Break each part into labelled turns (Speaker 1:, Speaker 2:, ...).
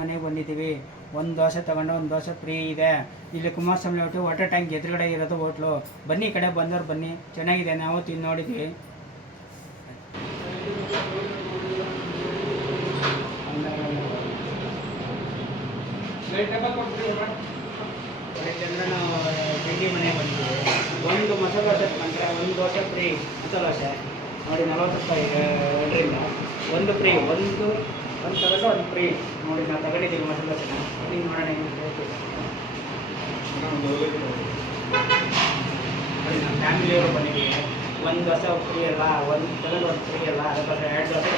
Speaker 1: ಮನೆಗೆ ಬಂದಿದ್ದೀವಿ. ಒಂದು ದೋಸೆ ತಗೊಂಡು ಒಂದು ದೋಸೆ ಫ್ರೀ ಇದೆ. ಇಲ್ಲಿ ಕುಮಾರಸ್ವಾಮಿ ಹೋಟ್ಲು ವಾಟರ್ ಟ್ಯಾಂಕ್ ಎದುರುಗಡೆ ಇರೋದು ಹೋಟ್ಲು ಬನ್ನಿ ಈ ಕಡೆ ಬಂದವ್ರು ಬನ್ನಿ. ಚೆನ್ನಾಗಿದೆ ನಾವು ತಿಂದು ನೋಡಿದ್ವಿ. ಚಂದ್ರನ ತಿಂಡಿ ಮನೆಗೆ ಬಂದಿದ್ದೀವಿ. ಒಂದು ಮಸಾಲ ದೋಸೆ ತಗೊಂಡ್ರೆ ಒಂದು ದೋಸೆ ಫ್ರೀ ಮಸಾಲೆ ದೋಸೆ. ನೋಡಿ ನಲ್ವತ್ತು ರೂಪಾಯಿ ಒಂದು ಫ್ರೀ ಒಂದು ಒಂದು ತಗೊಂಡು ಒಂದು ಫ್ರೀ. ನೋಡಿ ನಾವು ತಗೊಂಡಿದ್ದೀವಿ ಮಸಾಲೆ ಚೆನ್ನಾಗಿ ಮಾಡೋಣ ನಮ್ಮ ಫ್ಯಾಮಿಲಿಯವರು ಬಂದಿದ್ದೀವಿ ಒಂದು ದೋಸೆ ಫ್ರೀ ಅಲ್ಲ, ಒಂದು ತಗೊಂಡು ಒಂದು ಫ್ರೀ ಅಲ್ಲ, ಅದಕ್ಕೋಸ್ಕರ ಎರಡು ದೋಸೆ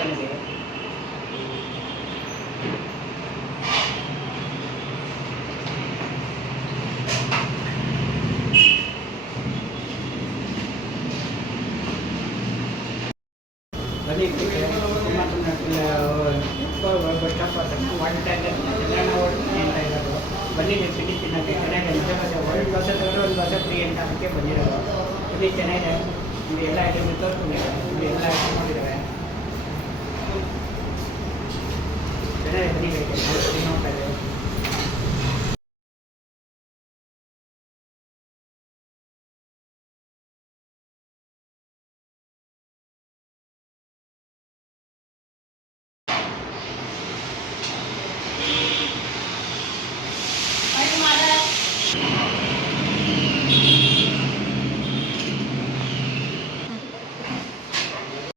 Speaker 1: ಬನ್ನಿ ಬಸ್ ಸ್ಟಾಪ್ ಹತ್ರನ ವಾಟರ್ ಟ್ಯಾಂಕ್ ಕಲ್ಯಾಣ ಇರೋದು ಬನ್ನಿ, ನೀವು ತಿಂಡಿ ತಿನ್ನೋಕ್ಕೆ ಚೆನ್ನಾಗಿದೆ. ನಿಜ ಬಸ್ ವರ್ಲ್ಡ್ ದೋಸೆ ತಗೊಂಡು ಒಂದು ದೋಸೆ ಬಂದಿರೋದು. ಇಲ್ಲಿ ಚೆನ್ನಾಗಿದೆ. ಎಲ್ಲ ಐಟಮ್ ತೋರಿಸ್ಕೊಂಡಿದ್ದಾರೆ. ಎಲ್ಲ ಐಟಮ್ ಮಾಡಿದ್ದಾವೆ ಚೆನ್ನಾಗಿದೆ ಬನ್ನಿ